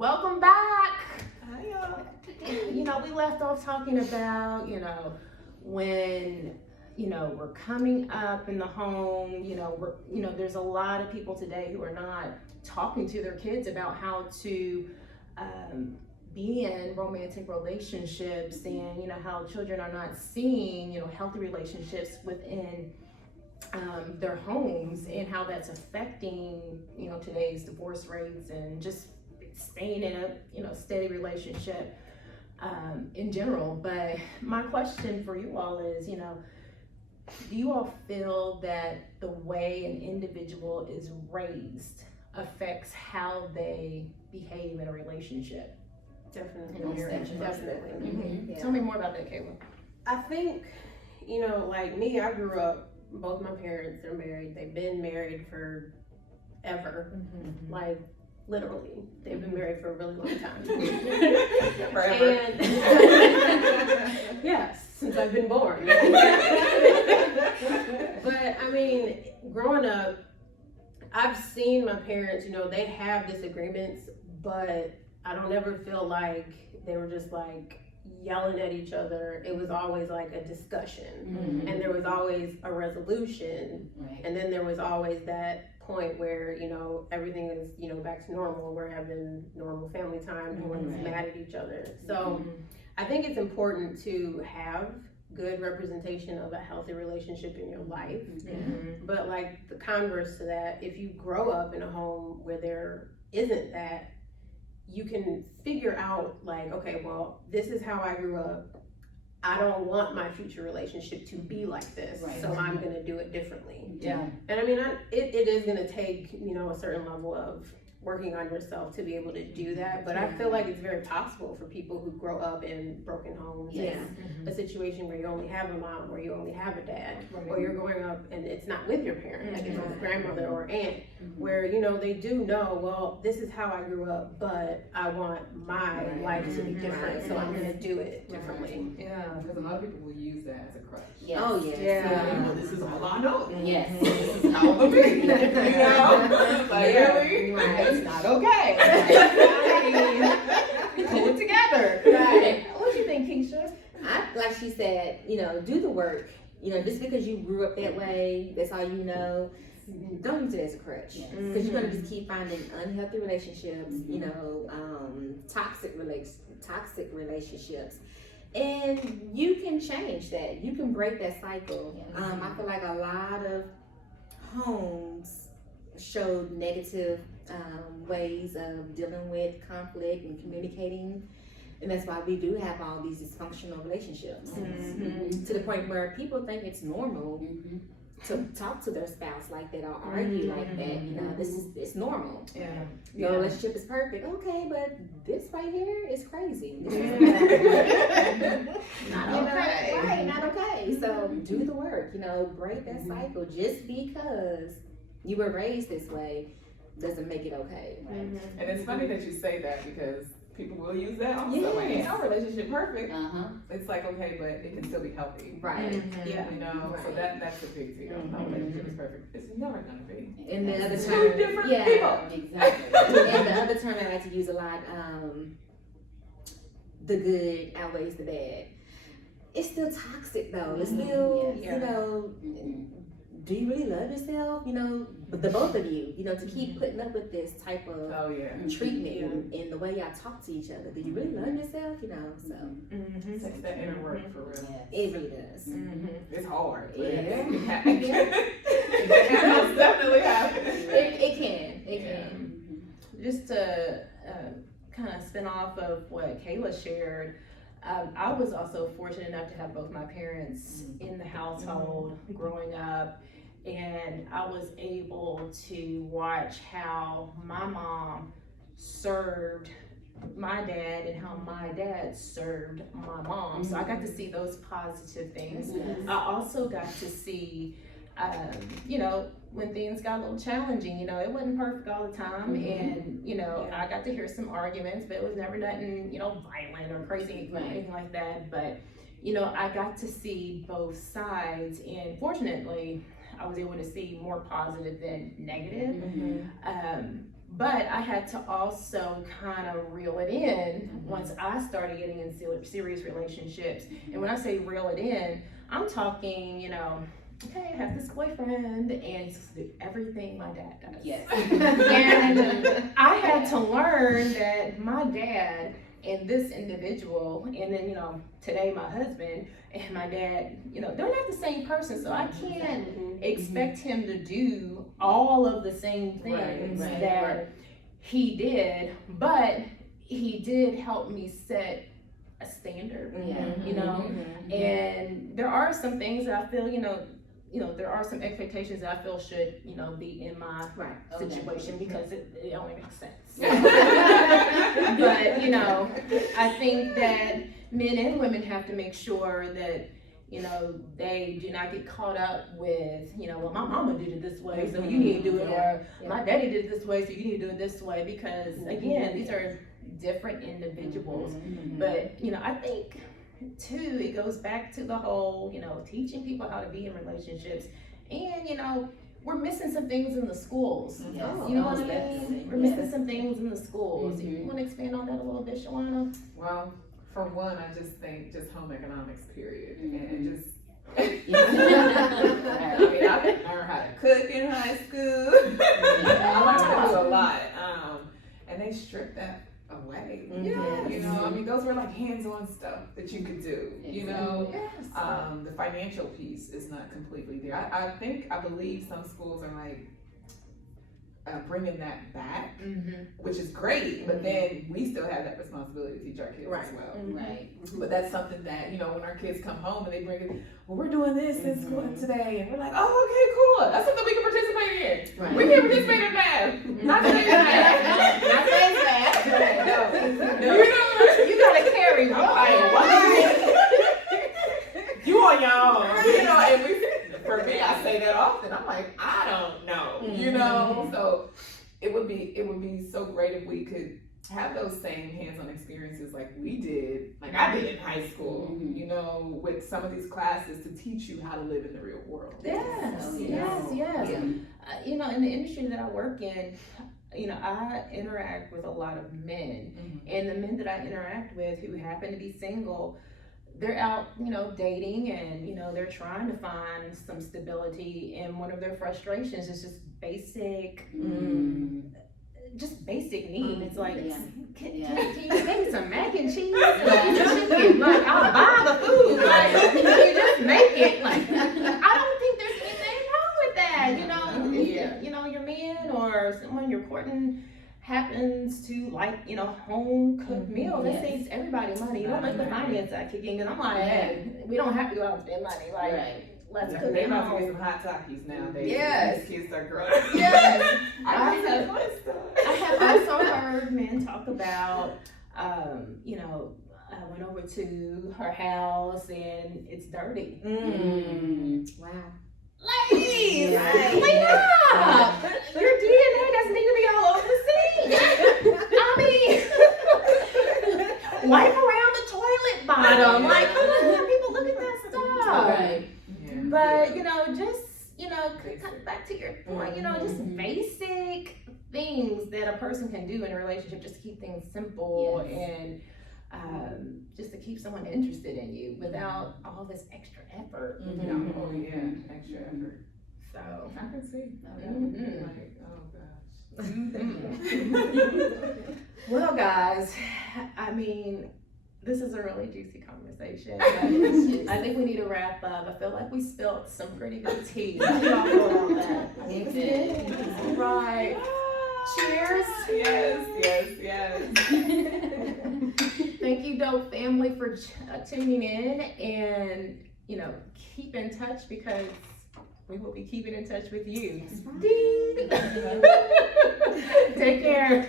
Welcome back. Hi, y'all. We left off talking about, when, we're coming up in the home, there's a lot of people today who are not talking to their kids about how to be in romantic relationships, and, how children are not seeing, healthy relationships within their homes, and how that's affecting, today's divorce rates and just staying in a, steady relationship in general. But my question for you all is, do you all feel that the way an individual is raised affects how they behave in a relationship? Definitely. Definitely. Mm-hmm. Yeah. Tell me more about that, Kayla. I think, like me, I grew up, both my parents are married. They've been married for ever. Mm-hmm. Like, literally. They've been married for a really long time. Forever. And yes, since I've been born. But I mean, growing up, I've seen my parents, they have disagreements, but I don't ever feel like they were just like yelling at each other. It was always like a discussion, and there was always a resolution, and then there was always that point where everything is back to normal. We're having normal family time. No one's mad at each other. So I think it's important to have good representation of a healthy relationship in your life. But like the converse to that, if you grow up in a home where there isn't that, you can figure out like, okay, well, this is how I grew up. I don't want my future relationship to be like this, so I'm gonna do it differently. Yeah. And I mean, it is gonna take, a certain level of working on yourself to be able to do that, but I feel like it's very possible for people who grow up in broken homes. A situation where you only have a mom, or you only have a dad, or you're growing up and it's not with your parent, like it's with grandmother or aunt, where they do know, well, this is how I grew up, but I want my life to be different, so I'm gonna do it differently. Yeah, because a lot of people will use that as a crutch. Yes. Oh yes. This is all I know. Yes. This is how I'm gonna be. Like really? It's not okay. Pull it together. Right. What do you think, Keisha? Like she said, do the work. Just because you grew up that way, that's all you know. Don't use it as a crutch, because you're gonna just keep finding unhealthy relationships, toxic relationships, and you can change that. You can break that cycle. I feel like a lot of homes showed negative ways of dealing with conflict and communicating, and that's why we do have all these dysfunctional relationships, to the point where people think it's normal to talk to their spouse like that or argue like that. It's normal. Your relationship is perfect, okay, but this right here is crazy. This is not okay. Right, not okay. So do the work, break that cycle. Just because you were raised this way doesn't make it okay. And it's funny that you say that, because people will use that also. Like, ain't our relationship perfect? It's like, okay, but it can still be healthy. Right. So that's a big deal. No relationship is perfect. It's never gonna be. And the other Two term, different people. Exactly. And the other term I like to use a lot, the good outweighs the bad. It's still toxic though. It's still, do you really love yourself? The both of you, to keep putting up with this type of treatment and the way y'all talk to each other. Do you really love yourself? So It takes that inner work for real. it really does. It's hard. But Yeah. it can most definitely happen. It can. Just to kind of spin off of what Kayla shared, I was also fortunate enough to have both my parents in the household growing up, and I was able to watch how my mom served my dad and how my dad served my mom. So I got to see those positive things. I also got to see when things got a little challenging, it wasn't perfect all the time, and I got to hear some arguments, but it was never nothing violent or crazy or anything like that. But I got to see both sides, and fortunately I was able to see more positive than negative. But I had to also kind of reel it in once I started getting in serious relationships. And when I say reel it in, I'm talking, okay, I have this boyfriend and he's supposed to do everything my dad does. Yes. And I had to learn that my dad and this individual, and then, today my husband and my dad, they're not the same person. So I can't expect him to do all of the same things that he did, but he did help me set a standard, and there are some things that I feel, there are some expectations that I feel should, be in my situation because it only makes sense. But, I think that men and women have to make sure that, they do not get caught up with, well, my mama did it this way, so you need to do it, or my daddy did it this way, so you need to do it this way, because again, these are different individuals. But, I think too, it goes back to the whole, teaching people how to be in relationships. And, we're missing some things in the schools. Yes. You know what I mean? We're missing some things in the schools. You want to expand on that a little bit, Shawana? Well, for one, I just think just home economics, period. And just, I mean, I learned how to cook in high school. I learned how to do a lot. And they stripped that away. I mean, those were like hands-on stuff that you could do, the financial piece is not completely there. I believe some schools are like bringing that back, which is great, but then we still have that responsibility to teach our kids as well. But that's something that, when our kids come home and they bring it, well, we're doing this in school today, and we're like, oh, okay, cool. That's something we can participate in. We can participate in math. Not today's math. Not today's math. You gotta carry me. You on your own. And for me, I say that often. I'm like, I don't know, So it would be so great if we could have those same hands-on experiences like we did, like I did in high school, with some of these classes to teach you how to live in the real world. Yes. In the industry that I work in, I interact with a lot of men, and the men that I interact with who happen to be single, they're out, dating, and, they're trying to find some stability, and one of their frustrations is just basic, needs. It's like, can you make some mac and cheese? Like, I'll buy the food. Like, can you just make it? Like, I don't think there's anything wrong with that. Your man or someone you're courting happens to like, home cooked meals. That saves everybody money. You don't let the finance side kick in, because I'm like, hey, we don't have to go out and spend money. Like, let's cook They it about to home. get some hot Takis nowadays. Yes. These kids are growing. Yes. I have also heard men talk about, I went over to her house and it's dirty. Wow. Ladies, clean up. Your DNA doesn't need to be all over the sink. I mean, wipe around the toilet bottom. Like, come on, people, look at that stuff. Right. Yeah. But, just, back to your point, just basic things that a person can do in a relationship just to keep things simple and just to keep someone interested in you without all this extra effort. Oh yeah, extra effort. So I can see. Like, oh gosh. Well, guys, I mean, this is a really juicy conversation. But I think we need to wrap up. I feel like we spilled some pretty good tea. What do y'all feel about that? All right. Cheers. Yes. Thank you, D.O.P.E family, for tuning in, and keep in touch, because we will be keeping in touch with you. Ding. Take care.